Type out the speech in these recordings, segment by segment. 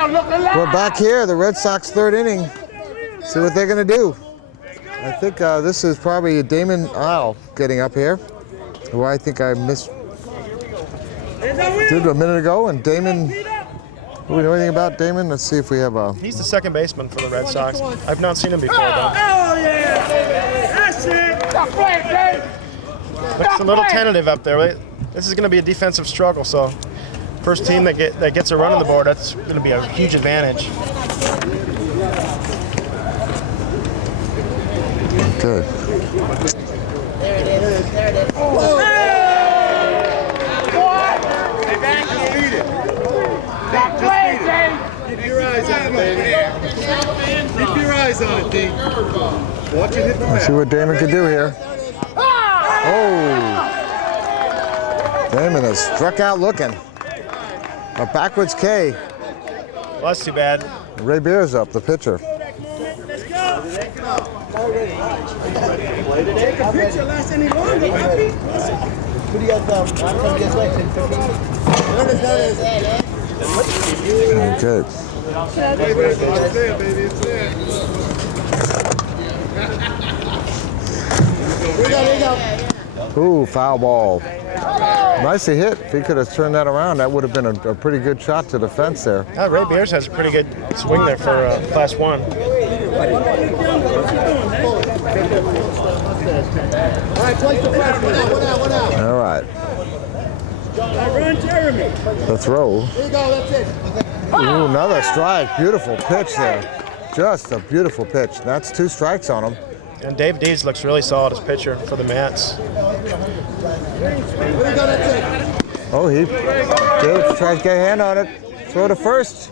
We're back here, the Red Sox third inning. See what they're going to do. I think this is probably Damon Isle getting up here, who I think I missed a minute ago. And Damon, do we know anything about Damon? Let's see if we have a... He's the second baseman for the Red Sox. I've not seen him before, though. Oh, yeah! That's it! Stop playing, Dave! Looks a little tentative up there. This is going to be a defensive struggle, so first team that gets a run on the board, that's going to be a huge advantage. Good. There it is. There it is. Oh. Stop playing, Dave! Keep your eyes on it, baby. Keep your eyes on it, D. Watch it hit the Let's see what Damon can do here. Oh! Damon has struck out looking. A backwards K. Well, that's too bad. Ray Beers up, the pitcher. Let's go! Take a picture, last any longer, Poppy. Who do you got from this way? Good. It's there, baby. It's there. Here you go. Ooh, foul ball. Nicely hit. If he could have turned that around, that would have been a pretty good shot to the fence there. Ray Beers has a pretty good swing there for Class 1. All right, place the press. One out. All right. Run, Jeremy. The throw. Here you go, that's it. Ooh, another strike. Beautiful pitch there. Just a beautiful pitch. That's 2 strikes on him. And Dave Dees looks really solid as pitcher for the Mets. Here you go, that's it. Oh, he Dave tries to get a hand on it. Throw to first.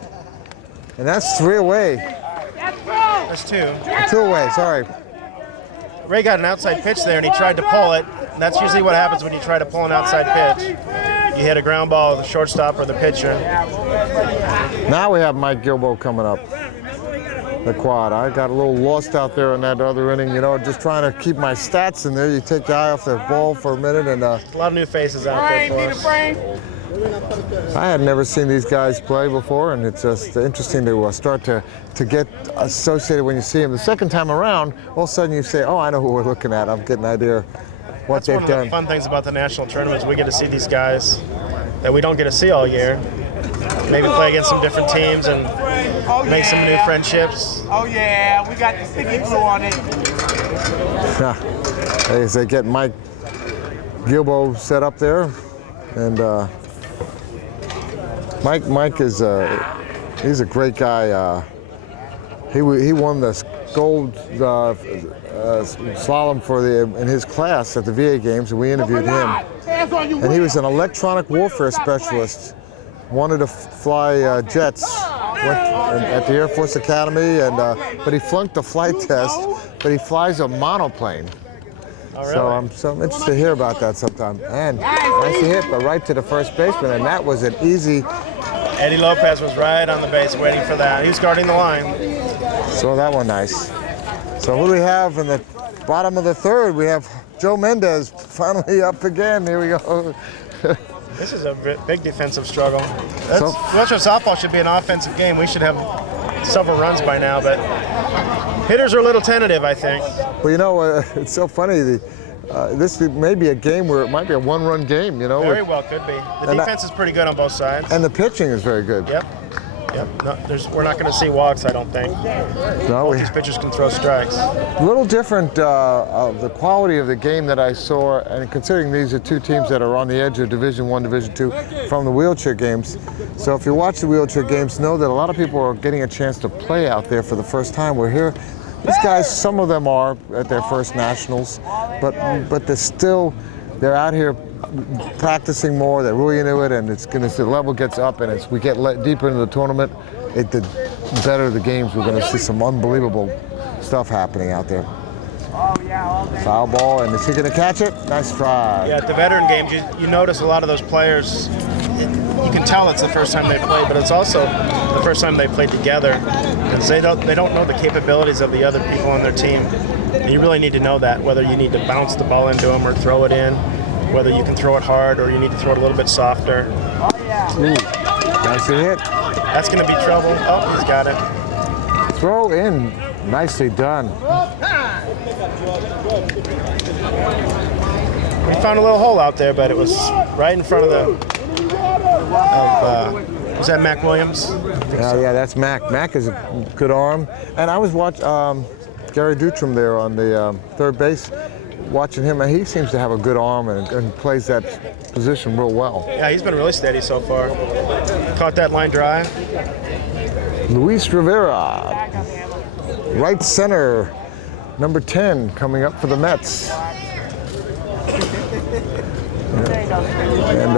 And that's 3 away. That's 2. 2 away, sorry. Ray got an outside pitch there, and he tried to pull it. And that's usually what happens when you try to pull an outside pitch. You hit a ground ball with the shortstop or the pitcher. Now we have Mike Gilbo coming up. The quad. I got a little lost out there in that other inning, just trying to keep my stats in there. You take your eye off the ball for a minute, and A lot of new faces out there for us. I had never seen these guys play before, and it's just interesting to start to get associated when you see them. The second time around, all of a sudden you say, oh, I know who we're looking at. I'm getting an idea what That's they've one of the done. fun things about the national tournaments. We get to see these guys that we don't get to see all year. Maybe play against some different teams and make some new friendships. Oh, yeah, we got the sticky glue on it. As they get Mike Gilbo set up there, and Mike is he's a great guy. He won the gold slalom in his class at the VA games, and we interviewed him. And he was an electronic warfare specialist. Wanted to fly jets. Went at the Air Force Academy, and but he flunked the flight test. But he flies a monoplane. Oh, really? So I'm interested to hear about that sometime. And nicely hit, but right to the first baseman, and that was an easy. Eddie Lopez was right on the base waiting for that. He was guarding the line. So that one nice. So who do we have in the bottom of the third? We have Joe Mendez finally up again. Here we go. This is a big defensive struggle. Western softball should be an offensive game. We should have several runs by now, but hitters are a little tentative, I think. Well, it's so funny. This may be a game where it might be a 1-run game, Very well could be. The defense is pretty good on both sides. And the pitching is very good. Yep. No, we're not going to see walks, I don't think. No, Both these pitchers can throw strikes. A little different of the quality of the game that I saw, and considering these are 2 teams that are on the edge of Division I, Division II from the wheelchair games. So if you watch the wheelchair games, know that a lot of people are getting a chance to play out there for the first time. We're here. These guys, some of them are at their first nationals, but they're out here practicing more. They're really into it, and the level gets up, and as we get deeper into the tournament, the better the games. We're going to see some unbelievable stuff happening out there. Foul ball, and is he going to catch it? Nice try. Yeah, at the veteran games, you notice a lot of those players. You can tell it's the first time they played, but it's also the first time they played together, because they don't know the capabilities of the other people on their team. And you really need to know that, whether you need to bounce the ball into them or throw it in, whether you can throw it hard or you need to throw it a little bit softer. Ooh, nice hit. That's going to be trouble. Oh, he's got it. Throw in, nicely done. We found a little hole out there, but it was right in front of was that Mac Williams? Yeah, that's Mac. Mac is a good arm. And I was watching Gary Dutram there on the third base, watching him, and he seems to have a good arm and plays that position real well. Yeah, he's been really steady so far. Caught that line drive. Luis Rivera, right center, number 10, coming up for the Mets. And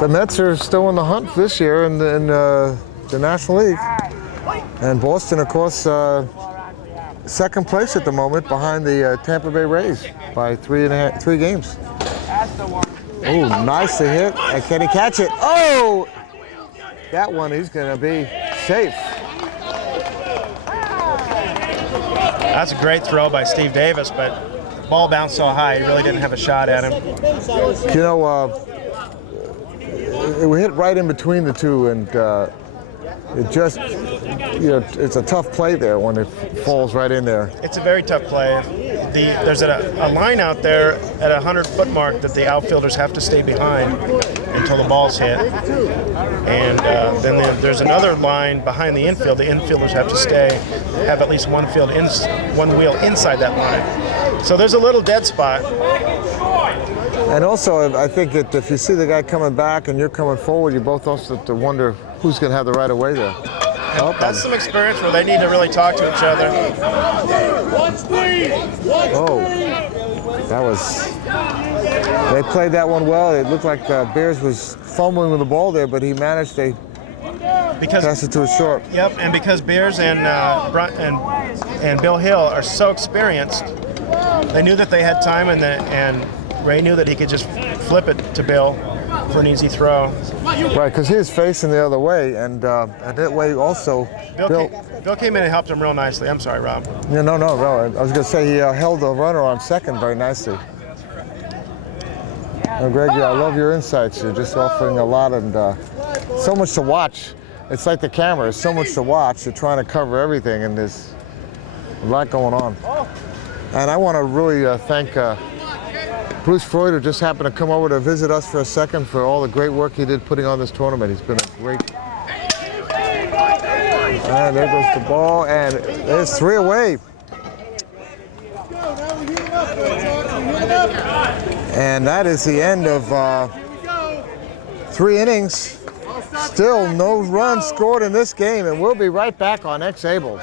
the Mets are still in the hunt this year in the National League. And Boston, of course, second place at the moment behind the Tampa Bay Rays by 3 games. Oh, nicely hit. And can he catch it? Oh! That one, he's going to be safe. That's a great throw by Steve Davis, but the ball bounced so high, he really didn't have a shot at him. You know, we hit right in between the two, and it just, it's a tough play there when it falls right in there. It's a very tough play. There's a line out there at a 100-foot mark that the outfielders have to stay behind until the ball's hit. And then there's another line behind the infield. The infielders have to have at least one wheel inside that line. So there's a little dead spot. And also, I think that if you see the guy coming back and you're coming forward, you both also have to wonder who's going to have the right of way there. That's some experience where they need to really talk to each other. Oh, they played that one well. It looked like Bears was fumbling with the ball there, but he managed to pass it to a short. Yep, and because Bears and Bill Hill are so experienced, they knew that they had time, and Ray knew that he could just flip it to Bill for an easy throw. Right, because he was facing the other way, and that way also. Bill came in and helped him real nicely. I'm sorry, Rob. Yeah, no. I was going to say he held the runner on second very nicely. Greg, I love your insights. You're just offering a lot and so much to watch. It's like the camera. There's so much to watch. You're trying to cover everything, and there's a lot going on. And I want to really thank Bruce Freud, who just happened to come over to visit us for a second, for all the great work he did putting on this tournament. He's been a great. And there goes the ball, and there's 3 away. And that is the end of 3 innings. Still no runs scored in this game, and we'll be right back on X-Able.